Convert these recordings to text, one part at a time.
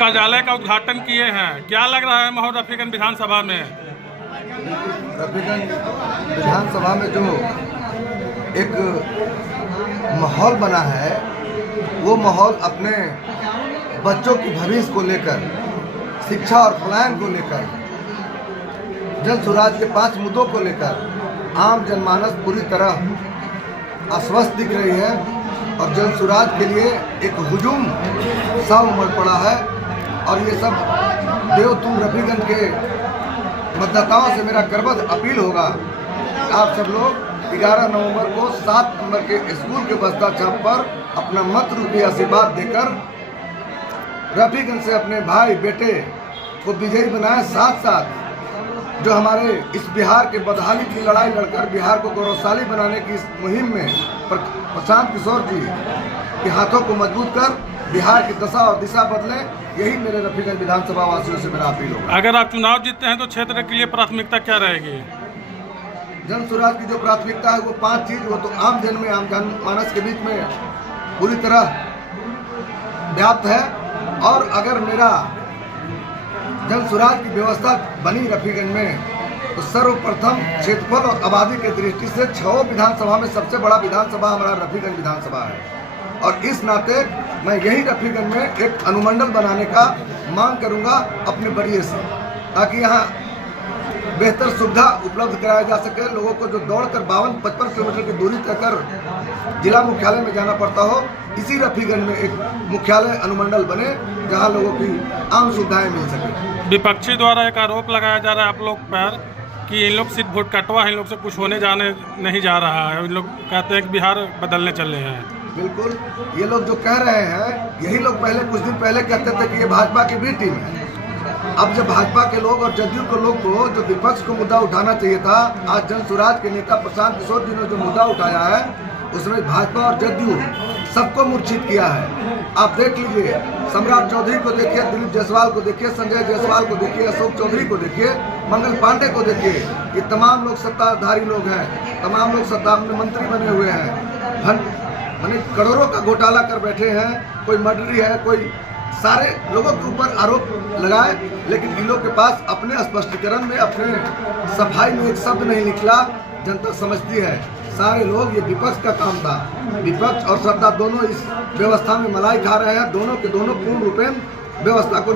कार्यालय का उद्घाटन किए हैं, क्या लग रहा है माहौल रफीगंज विधानसभा में? रफीगंज विधानसभा में जो एक माहौल बना है, वो माहौल अपने बच्चों की भविष्य को लेकर, शिक्षा और पलायन को लेकर, जन सुराज के 5 मुद्दों को लेकर आम जनमानस पूरी तरह आश्वस्त दिख रही है और जन सुराज के लिए एक हुजूम सा उमड़ पड़ा है। और ये सब देवतुम रफीगंज के मतदाताओं से मेरा करबद्ध अपील होगा, आप सब लोग 11 नवंबर को 7 नंबर के स्कूल के बस्ता छाप पर अपना मत रूपी आशीर्वाद देकर रफीगंज से अपने भाई बेटे को विजयी बनाए। साथ साथ जो हमारे इस बिहार के बदहाली की लड़ाई लड़कर बिहार को गौरवशाली बनाने की इस मुहिम में प्रशांत किशोर जी के हाथों को मजबूत कर बिहार की दशा और दिशा बदले, यही मेरे रफीगंज विधानसभा वासियों से मेरा अपील होगा। अगर आप चुनाव जीतते हैं तो क्षेत्र के लिए प्राथमिकता क्या रहेगी? जन सुराज की जो प्राथमिकता है वो 5 चीज, वो तो आम जन में, आम जन मानस के बीच में पूरी तरह व्याप्त है। और अगर मेरा जन सुराज की व्यवस्था बनी रफीगंज में तो सर्वप्रथम क्षेत्रफल और आबादी के दृष्टि से 6 विधानसभा में सबसे बड़ा विधानसभा हमारा रफीगंज विधानसभा है। और इस नाते मैं यही रफीगंज में एक अनुमंडल बनाने का मांग करूंगा अपने बड़िए से, ताकि यहाँ बेहतर सुविधा उपलब्ध कराया जा सके। लोगों को जो दौड़कर 52-55 किलोमीटर की दूरी तय कर जिला मुख्यालय में जाना पड़ता हो, इसी रफीगंज में एक मुख्यालय अनुमंडल बने जहां लोगों की आम सुविधाएं मिल सके। विपक्षी द्वारा एक आरोप लगाया जा रहा है आप लोग पर कि इन लोग सिर्फ वोट कटवा है, इन लोग से कुछ होने जाने नहीं जा रहा है। इन लोग कहते हैं कि बिहार बदलने चले हैं। बिल्कुल, ये लोग जो कह रहे हैं, यही लोग पहले कुछ दिन पहले कहते थे कि ये भाजपा की बी टीम है। अब जब भाजपा के लोग और जदयू के लोग को जो विपक्ष को मुद्दा उठाना चाहिए था, आज जन सुराज के नेता प्रशांत किशोर जी ने जो मुद्दा उठाया है, उसमें भाजपा और जदयू सबको मूर्छित किया है। आप देख लीजिए, सम्राट चौधरी को देखिए, दिलीप जायसवाल को देखिए, संजय जायसवाल को देखिए, अशोक चौधरी को देखिए, मंगल पांडे को देखिए, ये तमाम लोग सत्ताधारी लोग हैं, तमाम लोग सत्ता में मंत्री बने हुए हैं, मैंने करोड़ों का घोटाला कर बैठे हैं। कोई मर्डरी है, कोई सारे लोगों के ऊपर आरोप लगाए, लेकिन इन लोग के पास अपने स्पष्टीकरण में, अपने सफाई में एक शब्द नहीं निकला। जनता समझती है सारे लोग ये विपक्ष का काम था। विपक्ष और सत्ता दोनों इस व्यवस्था में मलाई खा रहे हैं, दोनों के दोनों पूर्ण रूपेण व्यवस्था को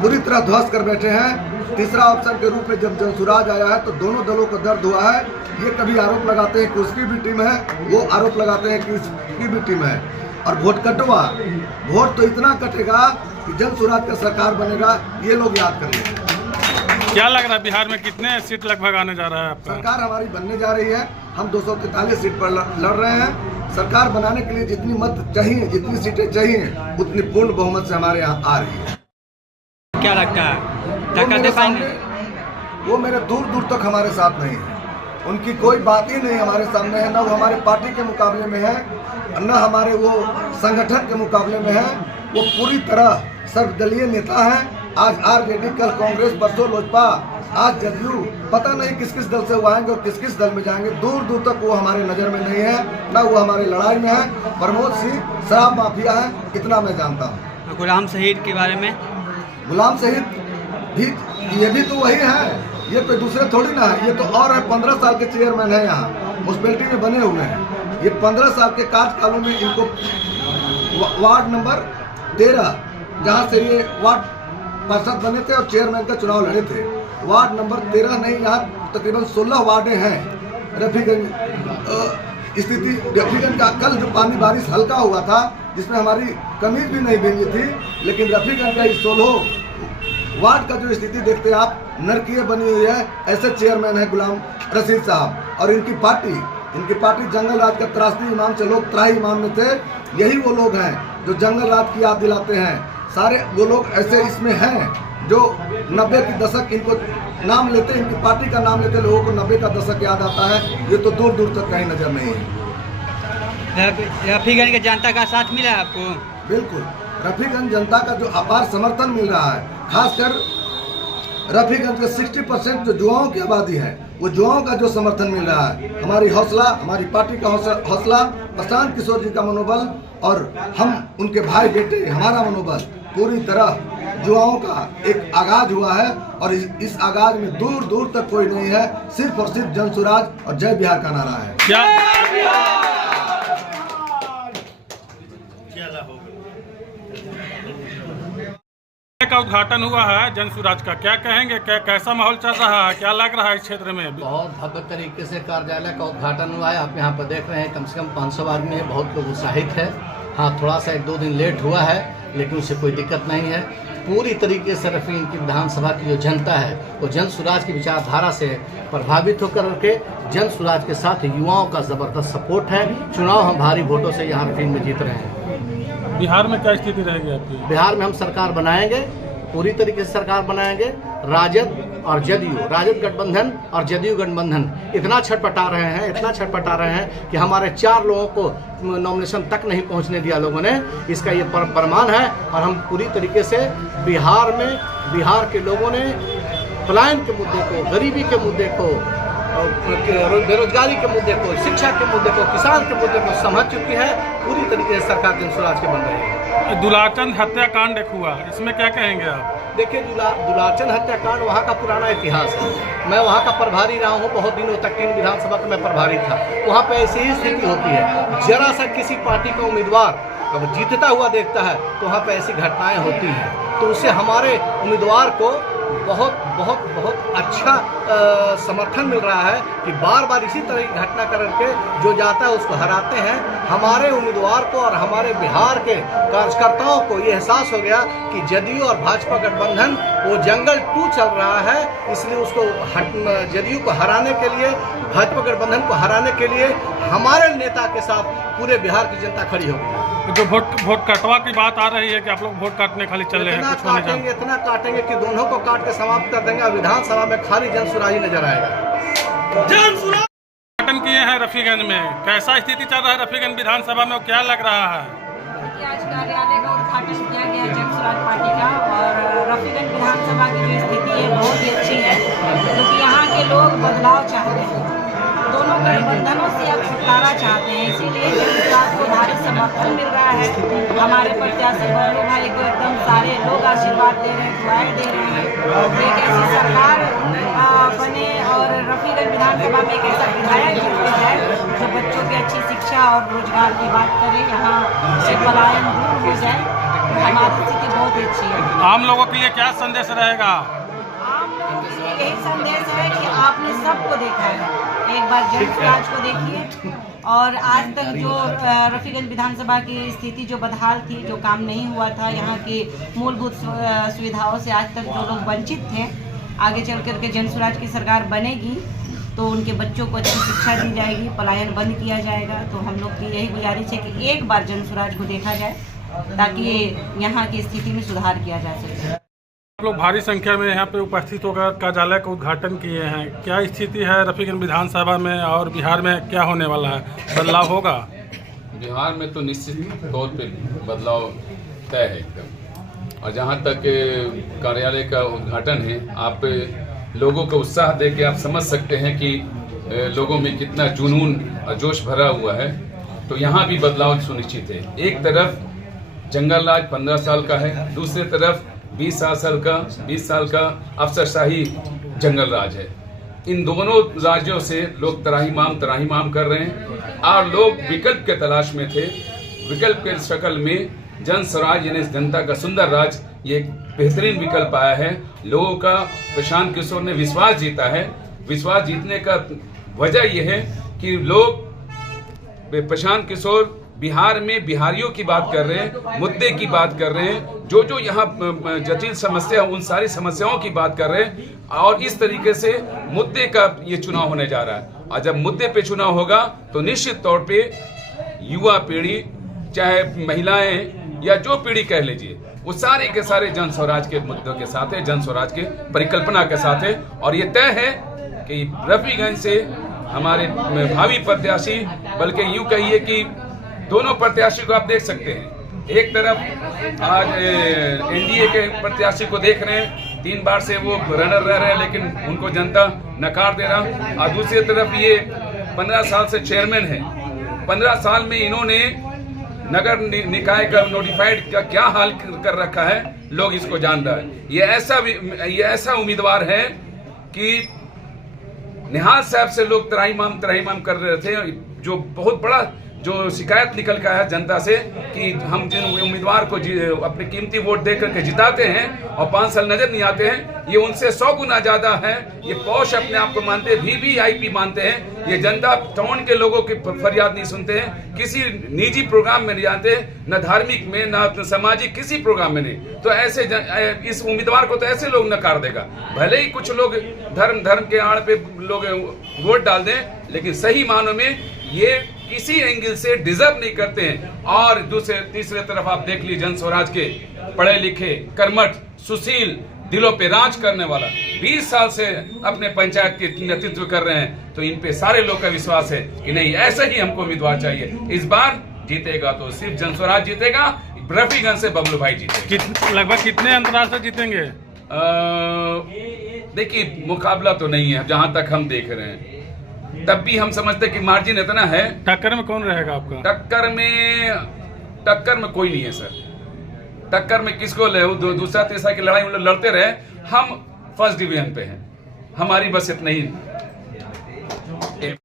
बुरी तरह ध्वस्त कर बैठे हैं। तीसरा ऑप्शन के रूप में जब जन सुराज आया है तो दोनों दलों को दर्द हुआ है। ये कभी आरोप लगाते हैं कि उसकी भी टीम है, वो आरोप लगाते हैं कि उसकी भी टीम है। और वोट कटवा, वोट तो इतना कटेगा कि जन सुराज का सरकार बनेगा, ये लोग याद करेंगे। क्या लग रहा है बिहार में कितने सीट लगभग आने जा रहा है आपका? सरकार हमारी बनने जा रही है। हम 243 सीट पर लड़ रहे हैं। सरकार बनाने के लिए जितनी मत चाहिए, जितनी सीटें चाहिए, उतनी पूर्ण बहुमत से हमारे यहाँ आ रही है। क्या लगता है वो मेरे दूर दूर तक हमारे साथ नहीं है। उनकी कोई बात ही नहीं हमारे सामने है, न वो हमारे पार्टी के मुकाबले में है, न हमारे वो संगठन के मुकाबले में है। वो पूरी तरह सर्वदलीय नेता हैं। आज आरजेडी, कल कांग्रेस, परसों लोजपा, आज जदयू, पता नहीं किस किस दल से वो आएंगे और किस किस दल में जाएंगे। दूर दूर तक वो हमारे नज़र में नहीं है, न वो हमारी लड़ाई में है। प्रमोद सिंह शराब माफिया है, इतना मैं जानता हूँ। गुलाम शहीद के बारे में? गुलाम शहीद भी, ये भी तो वही है, ये कोई दूसरे थोड़ी ना है। ये तो और है, 15 साल के चेयरमैन है, यहाँ म्यूनसिपैलिटी में बने हुए हैं। ये 15 साल के कार्यकालों में इनको वार्ड नंबर 13, जहाँ से ये वार्ड पार्षद बने थे और चेयरमैन का चुनाव लड़े थे, वार्ड नंबर 13 नहीं, यहाँ तकरीबन 16 वार्डें हैं। रफीगंज स्थिति, रफीगंज का कल जो पानी बारिश हल्का हुआ था, जिसमें हमारी कमीज भी नहीं भींगी थी, लेकिन रफीगंज का इस 16 वार्ड का जो स्थिति देखते हैं आप, नरकीय बनी हुई है। ऐसे चेयरमैन है गुलाम रशीद साहब। और इनकी पार्टी जंगल राज का त्रासदी इमाम से लोग त्राही इमाम में थे। यही वो लोग हैं जो जंगल राज की याद दिलाते हैं। सारे वो लोग ऐसे इसमें हैं जो 90 की दशक, इनको नाम लेते, इनकी पार्टी का नाम लेते, लोगों को 90 का दशक याद आता है। ये तो दूर दूर तक कहीं नजर नहीं है। रफीगंज के जनता का साथ मिला है आपको? बिल्कुल, रफीगंज जनता का जो अपार समर्थन मिल रहा है, खासकर रफीगंज के 60% जो युवाओं की आबादी है, वो युवाओं का जो समर्थन मिल रहा है, हमारी पार्टी का हौसला, प्रशांत किशोर जी का मनोबल और हम उनके भाई बेटे, हमारा मनोबल पूरी तरह युवाओं का एक आगाज हुआ है और इस आगाज में दूर दूर तक कोई नहीं है, सिर्फ और सिर्फ जन स्वराज और जय बिहार का नारा है। का उद्घाटन हुआ है जन स्वराज का, क्या कहेंगे, कैसा माहौल चल रहा है, क्या लग रहा है इस क्षेत्र में? बहुत भव्य तरीके से कार्यालय का उद्घाटन हुआ है। आप यहाँ पर देख रहे हैं कम से कम 500 आदमी है, बहुत लोग उत्साहित है। हाँ, थोड़ा सा 1-2 दिन लेट हुआ है, लेकिन उससे कोई दिक्कत नहीं है। पूरी तरीके से रफीगंज की विधानसभा की जो जनता है वो जन स्वराज की विचारधारा से प्रभावित होकर के जन स्वराज के साथ युवाओं का ज़बरदस्त सपोर्ट है। चुनाव हम भारी वोटों से यहाँ रफीगंज में जीत रहे हैं। बिहार में क्या स्थिति रहेगी आपकी? बिहार में हम सरकार बनाएंगे, पूरी तरीके से सरकार बनाएंगे। राजद और जदयू, राजद गठबंधन और जदयू गठबंधन इतना छटपटा रहे हैं कि हमारे 4 लोगों को नॉमिनेशन तक नहीं पहुंचने दिया लोगों ने। इसका ये प्रमाण है। और हम पूरी तरीके से बिहार के लोगों ने पलायन के मुद्दे को, गरीबी के मुद्दे को, बेरोजगारी के मुद्दे को, शिक्षा के मुद्दे को, किसान के मुद्दे को समझ चुकी है। पूरी तरीके से सरकार जन स्वराज के बन रही है। दुलाचंद हत्याकांड एक हुआ, इसमें क्या कहेंगे आप? देखिए, दुलाचंद हत्याकांड वहाँ का पुराना इतिहास है। मैं वहाँ का प्रभारी रहा हूँ बहुत दिनों तक, 3 विधानसभा का मैं प्रभारी था। वहाँ पे ऐसी ही स्थिति होती है, जरा सा किसी पार्टी का उम्मीदवार अगर जीतता हुआ देखता है तो वहाँ पे ऐसी घटनाएं होती हैं। तो उससे हमारे उम्मीदवार को बहुत अच्छा समर्थन मिल रहा है कि बार इसी तरह की घटना करके जो जाता है उसको हराते हैं। हमारे उम्मीदवार को और हमारे बिहार के कार्यकर्ताओं को ये एहसास हो गया कि जदयू और भाजपा गठबंधन वो जंगल 2 चल रहा है, इसलिए उसको जदयू को हराने के लिए, भाजपा गठबंधन को हराने के लिए हमारे नेता के साथ पूरे बिहार की जनता खड़ी हो गई। जो वोट कटवा की बात आ रही है कि आप लोग वोट काटने खाली चल रहे हैं, इतना काटेंगे कि दोनों को काट के समाप्त कर देंगे। विधानसभा में खाली जन स्वराज ही नजर आएगा। जन स्वराज उद्घाटन किए हैं रफीगंज में, कैसा स्थिति चल रहा है रफीगंज विधानसभा में, क्या लग रहा है? आज कार्यालय का उद्घाटन किया गया जन स्वराज पार्टी का, और रफीगंज विधानसभा की जो स्थिति है बहुत ही अच्छी है, क्योंकि यहाँ के लोग बदलाव चाहते हैं, दोनों गठबंधनों से अब छुटकारा चाहते हैं। इसीलिए जन स्वराज को भारी समर्थन मिल रहा है। हमारे प्रत्याशी बबलू भाई को एकदम सारे लोग आशीर्वाद दे रहे हैं, दुआएं दे रहे हैं। एक ऐसी सरकार बने और रफीगंज विधानसभा में एक ऐसा विधायक जीत जाए जो बच्चों की अच्छी शिक्षा और रोजगार की बात करे, यहाँ से पलायन दूर हो जाए। हमारी स्थिति बहुत अच्छी है। आम लोगों के लिए क्या संदेश रहेगा? आम लोगों के लिए यही संदेश है कि आपने सबको देखा है, एक बार जन स्वराज को देखिए। और आज तक जो रफीगंज विधानसभा की स्थिति जो बदहाल थी, जो काम नहीं हुआ था, यहाँ की मूलभूत सुविधाओं से आज तक जो लोग वंचित थे, आगे चल करके जन स्वराज की सरकार बनेगी तो उनके बच्चों को अच्छी शिक्षा दी जाएगी, पलायन बंद किया जाएगा। तो हम लोग की यही गुजारिश है कि एक बार जन स्वराज को देखा जाए ताकि यहाँ की स्थिति में सुधार किया जा सके। आप लोग भारी संख्या में यहाँ पे उपस्थित होकर कार्यालय का उद्घाटन किए हैं, क्या स्थिति है रफीगंज विधानसभा में और बिहार में क्या होने वाला है, बदलाव होगा? बिहार में तो निश्चित तौर पे बदलाव तय है एकदम। और जहाँ तक कार्यालय का उद्घाटन है, आप लोगों को उत्साह दे के आप समझ सकते हैं कि लोगों में कितना जुनून और जोश भरा हुआ है। तो यहाँ भी बदलाव सुनिश्चित है। एक तरफ जंगल राज 15 साल का है, दूसरी तरफ 20 साल का अफसरशाही जंगल राज है। इन दोनों राज्यों से लोग तराहीमाम कर रहे हैं और लोग विकल्प के तलाश में थे। विकल्प के शक्ल में जन स्वराज यानी जनता का सुंदर राज ये एक बेहतरीन विकल्प आया है। लोगों का प्रशांत किशोर ने विश्वास जीता है। विश्वास जीतने का वजह यह है कि लोग प्रशांत किशोर बिहार में बिहारियों की बात कर रहे हैं, मुद्दे की बात कर रहे हैं, जो यहाँ जटिल समस्या उन सारी समस्याओं की बात कर रहे हैं। और इस तरीके से मुद्दे का ये चुनाव होने जा रहा है। और जब मुद्दे पे चुनाव होगा तो निश्चित तौर पे युवा पीढ़ी, चाहे महिलाएं या जो पीढ़ी कह लीजिए, वो सारे के सारे जन स्वराज के मुद्दों के साथ है, जन स्वराज के परिकल्पना के साथ है। और ये तय है कि रफीगंज से हमारे भावी प्रत्याशी, बल्कि यूँ कहिए कि दोनों प्रत्याशी को आप देख सकते हैं। एक तरफ आज एनडीए के प्रत्याशी को देख रहे हैं, 3 बार से वो रनर रह रहे हैं, लेकिन उनको जनता नकार दे रहा। और दूसरी तरफ ये 15 साल से चेयरमैन है। 15 साल में इन्होंने नगर निकाय का नोटिफाइड का क्या हाल कर रखा है, लोग इसको जान रहा है। ये ऐसा उम्मीदवार है कि निहाल साहब से लोग त्राहीमाम कर रहे थे, जो बहुत बड़ा जो शिकायत निकल के आया जनता से कि हम जिन उम्मीदवार को अपने कीमती वोट दे करके जिताते हैं और 5 साल नजर नहीं आते हैं, ये उनसे 100 गुना ज्यादा है। ये पौष अपने आप को मानते हैं, VVIP मानते हैं। ये जनता टाउन के लोगों की फरियाद नहीं सुनते हैं, किसी निजी प्रोग्राम में नहीं जाते, न धार्मिक में न सामाजिक किसी प्रोग्राम में नहीं। तो ऐसे इस उम्मीदवार को तो ऐसे लोग नकार देगा। भले ही कुछ लोग धर्म के आड़ पे लोग वोट डाल दें, लेकिन सही मानों में ये किसी एंगल से डिजर्व नहीं करते हैं। और तीसरे तरफ आप देख लीजिए, जन स्वराज के पढ़े लिखे, कर्मठ, सुशील, दिलों पे राज करने वाला 20 साल से अपने पंचायत के नेतृत्व कर रहे हैं। तो इन पे सारे लोग का विश्वास है कि नहीं, ऐसा ही हमको उम्मीदवार चाहिए। इस बार जीतेगा तो सिर्फ जन स्वराज जीतेगा, रफीगंज से बबलू भाई जीतेगा। लगभग कितने अंतराल से जीतेंगे? देखिए, मुकाबला तो नहीं है जहां तक हम देख रहे हैं, तब भी हम समझते कि मार्जिन इतना है। टक्कर में कौन रहेगा आपका? टक्कर में कोई नहीं है सर। टक्कर में किसको ले, दूसरा तीसरा की लड़ाई हम लोग लड़ते रहे। हम फर्स्ट डिवीजन पे हैं, हमारी बस इतना ही